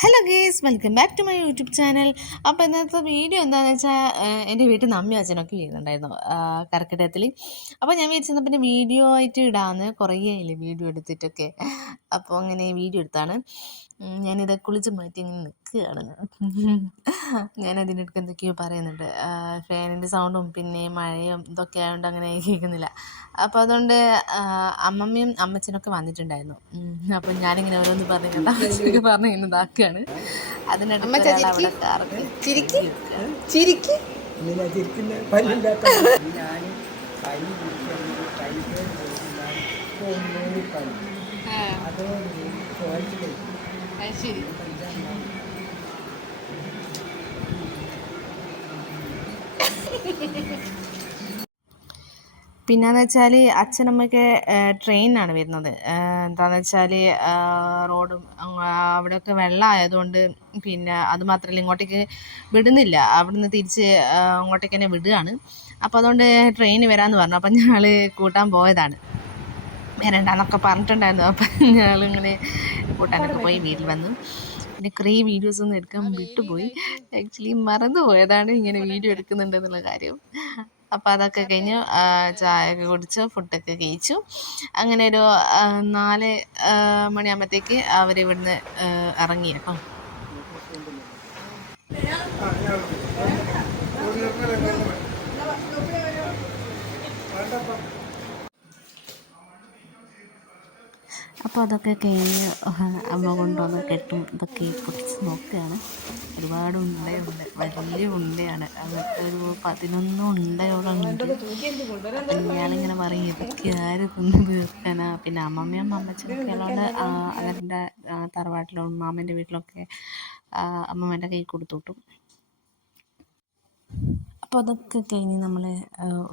Hello guys, welcome back to my YouTube channel. അപ്പോൾ ഇന്നത്തെ video എന്താണെന്ന് വെച്ചാൽ എൻ്റെ വീട്ടിൽ നിന്ന് അമ്മയും അച്ഛനൊക്കെ ചെയ്യുന്നുണ്ടായിരുന്നു കർക്കിടകത്തിൽ. അപ്പോൾ ഞാൻ വിചാരിച്ചത് പിന്നെ വീഡിയോ ആയിട്ട് ഇടാമെന്ന്. കുറേ ആയില്ലേ വീഡിയോ എടുത്തിട്ടൊക്കെ. അപ്പോൾ അങ്ങനെ വീഡിയോ എടുത്താണ്. ഞാനിത് കുളിച്ച് മാറ്റി ഇങ്ങനെ നിൽക്കുകയാണ്. ഞാനതിനിടയ്ക്ക് എന്തൊക്കെയോ പറയുന്നുണ്ട്. ഫാനിൻ്റെ സൗണ്ടും പിന്നെ മഴയും ഇതൊക്കെ ആയതുകൊണ്ട് അങ്ങനെ കേൾക്കുന്നില്ല. അപ്പോൾ അതുകൊണ്ട് അമ്മമ്മയും അമ്മച്ചനൊക്കെ വന്നിട്ടുണ്ടായിരുന്നു. അപ്പം ഞാനിങ്ങനെ ഓരോന്ന് പറഞ്ഞ് ഇങ്ങനെ ഇതാക്കുകയാണ്. അതിനിടയ്ക്ക് ഒരാൾ അവിടെ കാറൊക്കെ ശരി. പിന്നെയെന്ന് വെച്ചാൽ അച്ഛനമ്മയൊക്കെ ട്രെയിനിനാണ് വരുന്നത്. എന്താണെന്ന് വെച്ചാൽ റോഡും അവിടെയൊക്കെ വെള്ളമായതുകൊണ്ട് പിന്നെ അതുമാത്രമല്ല ഇങ്ങോട്ടേക്ക് വിടുന്നില്ല. അവിടുന്ന് തിരിച്ച് അങ്ങോട്ടേക്ക് തന്നെ വിടുകയാണ്. അപ്പോൾ അതുകൊണ്ട് ട്രെയിന് വരാമെന്ന് പറഞ്ഞു. അപ്പം ഞങ്ങൾ കൂട്ടാൻ പോയതാണ്. വരണ്ടെന്നൊക്കെ പറഞ്ഞിട്ടുണ്ടായിരുന്നു. അപ്പം ഞങ്ങളിങ്ങനെ കൂട്ടാനൊക്കെ പോയി വീട്ടിൽ വന്നു. പിന്നെ കുറേ വീഡിയോസൊന്നും എടുക്കാൻ വിട്ടുപോയി. ആക്ച്വലി മറന്നു പോയതാണ് ഇങ്ങനെ വീഡിയോ എടുക്കുന്നുണ്ടെന്നുള്ള കാര്യം. അപ്പോൾ അതൊക്കെ കഴിഞ്ഞ് ചായയൊക്കെ കുടിച്ചു, ഫുഡൊക്കെ കഴിച്ചു. അങ്ങനെ ഒരു 4 മണിയാകുമ്പോഴത്തേക്ക് അവരിവിടുന്ന് ഇറങ്ങി കേട്ടോ. അപ്പോൾ അതൊക്കെ കഴിഞ്ഞ് അമ്മ കൊണ്ടുവന്ന് കെട്ടും ഇതൊക്കെ പൊട്ടിച്ച് നോക്കുകയാണ്. ഒരുപാട് ഉണ്ടയുണ്ട്, വലിയ ഉണ്ടയാണ്. അതൊക്കെ ഒരു 11 ഉണ്ടയോളം ഉണ്ട്. അപ്പം ഞാനിങ്ങനെ പറയും ഇതൊക്കെ ആര് തിന്ന് തീർക്കാനാ. പിന്നെ അമ്മമ്മയും അമ്മച്ചനൊക്കെ ഉള്ളതുകൊണ്ട് അവരുടെ തറവാട്ടിലും മാമൻ്റെ വീട്ടിലൊക്കെ അമ്മമ്മേൻ്റെ കൈ കൊടുത്തു വിട്ടും. അപ്പോൾ അതൊക്കെ കഴിഞ്ഞ് നമ്മൾ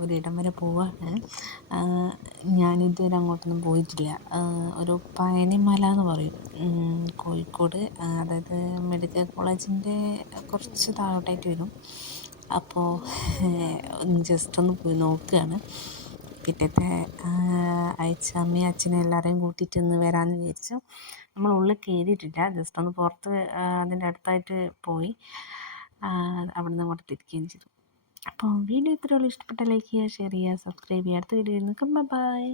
ഒരിടം വരെ പോവാണ്. ഞാനിതുവരെ അങ്ങോട്ടൊന്നും പോയിട്ടില്ല. ഒരു പഴനിമല എന്ന് പറയും, കോഴിക്കോട്. അതായത് മെഡിക്കൽ കോളേജിൻ്റെ കുറച്ച് താഴോട്ടായിട്ട് വരും. അപ്പോൾ ജസ്റ്റ് ഒന്ന് പോയി നോക്കുകയാണ്. പിറ്റത്തെ ആഴ്ച അമ്മയും അച്ഛനും എല്ലാവരെയും കൂട്ടിയിട്ട് ഒന്ന് വരാമെന്ന് വിചാരിച്ചു. നമ്മൾ ഉള്ളിൽ കയറിയിട്ടില്ല, ജസ്റ്റ് ഒന്ന് പുറത്ത് അതിൻ്റെ അടുത്തായിട്ട് പോയി അവിടെ നിന്ന് അങ്ങോട്ട് തിരിക്കുകയും ചെയ്തു. അപ്പോൾ വീഡിയോ ഇത്രയുള്ളൂ. ഇഷ്ടപ്പെട്ട ലൈക്ക് ചെയ്യുക, ഷെയർ ചെയ്യുക, സബ്സ്ക്രൈബ് ചെയ്യുക. അടുത്ത വീഡിയോയിൽ നിൽക്കുമ്പോൾ ബൈ.